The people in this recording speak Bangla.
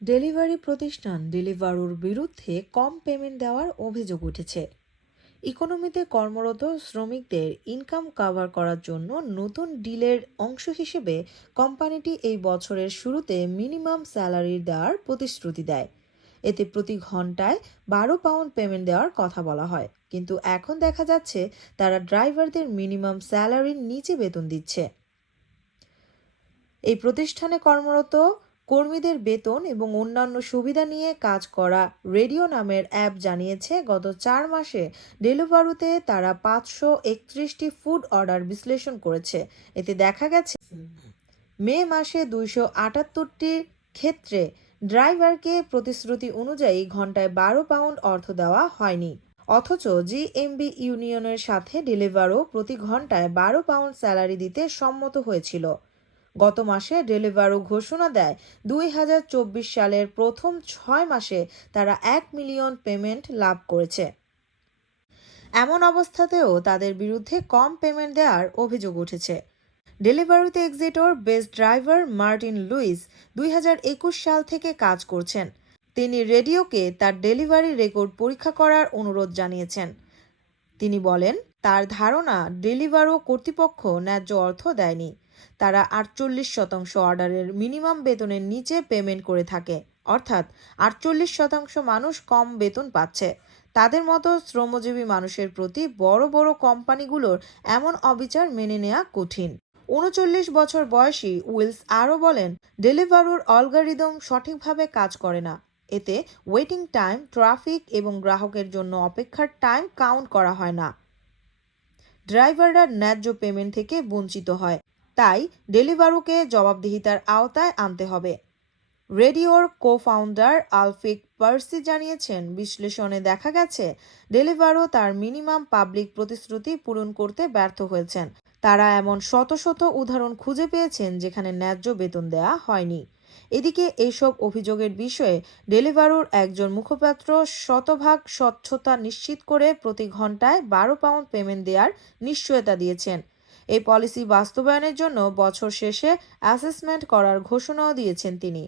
ডেলিভারি প্রতিষ্ঠান ডেলিভারোর বিরুদ্ধে কম পেমেন্ট দেওয়ার অভিযোগ উঠেছে। ইকোনমিতে কর্মরত শ্রমিকদের ইনকাম কভার করার জন্য নতুন ডিলের অংশ হিসেবে কোম্পানিটি এই বছরের শুরুতে মিনিমাম স্যালারি দেওয়ার প্রতিশ্রুতি দেয়। এতে প্রতি ঘন্টায় 12 পাউন্ড পেমেন্ট দেওয়ার কথা বলা হয়, কিন্তু এখন দেখা যাচ্ছে তারা ড্রাইভারদের মিনিমাম স্যালারির নিচে বেতন দিচ্ছে। এই প্রতিষ্ঠানে কর্মরত কর্মীদের বেতন এবং অন্যান্য সুবিধা নিয়ে কাজ করা রেডিও নামের অ্যাপ জানিয়েছে, গত 4 মাসে ডেলিভারুতে তারা 531টি ফুড অর্ডার বিশ্লেষণ করেছে। এতে দেখা গেছে মে মাসে 278টির ক্ষেত্রে ড্রাইভারকে প্রতিশ্রুতি অনুযায়ী ঘন্টায় 12 পাউন্ড অর্থ দেওয়া হয়নি। অথচ জিএমবি ইউনিয়নের সাথে ডেলিভারও প্রতি ঘন্টায় 12 পাউন্ড স্যালারি দিতে সম্মত হয়েছিল। গত মাসে ডেলিভারো ঘোষণা দেয় 2024 সালের প্রথম 6 মাসে তারা 1 মিলিয়ন পেমেন্ট লাভ করেছে। এমন অবস্থাতেও তাদের বিরুদ্ধে কম পেমেন্ট দেওয়ার অভিযোগ উঠেছে। ডেলিভারিতে এক্সিটর বেস্ট ড্রাইভার মার্টিন লুইস 2021 সাল থেকে কাজ করছেন। তিনি রেডিওকে তার ডেলিভারি রেকর্ড পরীক্ষা করার অনুরোধ জানিয়েছেন। তিনি বলেন, তার ধারণা ডেলিভারো কর্তৃপক্ষ ন্যায্য অর্থ দেয়নি। তারা 48% অর্ডারের মিনিমাম বেতনের নিচে পেমেন্ট করে থাকে, অর্থাৎ 48% মানুষ কম বেতন পাচ্ছে। তাদের মতো শ্রমজীবী মানুষের প্রতি বড় বড় কোম্পানিগুলোর এমন অবিচার মেনে নেওয়া কঠিন। 39 বছর বয়সী উইলস আরও বলেন, ডেলিভারোর অ্যালগরিদম সঠিকভাবে কাজ করে না। এতে ওয়েটিং টাইম, ট্রাফিক এবং গ্রাহকের জন্য অপেক্ষার টাইম কাউন্ট করা হয় না। ড্রাইভাররা ন্যায্য পেমেন্ট থেকে বঞ্চিত হয়, তাই ডেলিভারোকে জবাবদিহিতার আওতায় আনতে হবে। রেডিওর কো-ফাউন্ডার আলফিক পার্সি জানিয়েছেন, বিশ্লেষণে দেখা গেছে ডেলিভারো তার মিনিমাম পাবলিক প্রতিশ্রুতি পূরণ করতে ব্যর্থ হয়েছেন। তারা এমন শত শত উদাহরণ খুঁজে পেয়েছেন যেখানে ন্যায্য বেতন দেওয়া হয়নি। এদিকে এইসব অভিযোগের বিষয়ে ডেলিভারোর একজন মুখপাত্র শতভাগ স্বচ্ছতা নিশ্চিত করে প্রতি ঘন্টায় 12 পাউন্ড পেমেন্ট দেওয়ার নিশ্চয়তা দিয়েছেন। এই পলিসি বাস্তবায়নের জন্য বছর শেষে অ্যাসেসমেন্ট করার ঘোষণাও দিয়েছেন তিনি।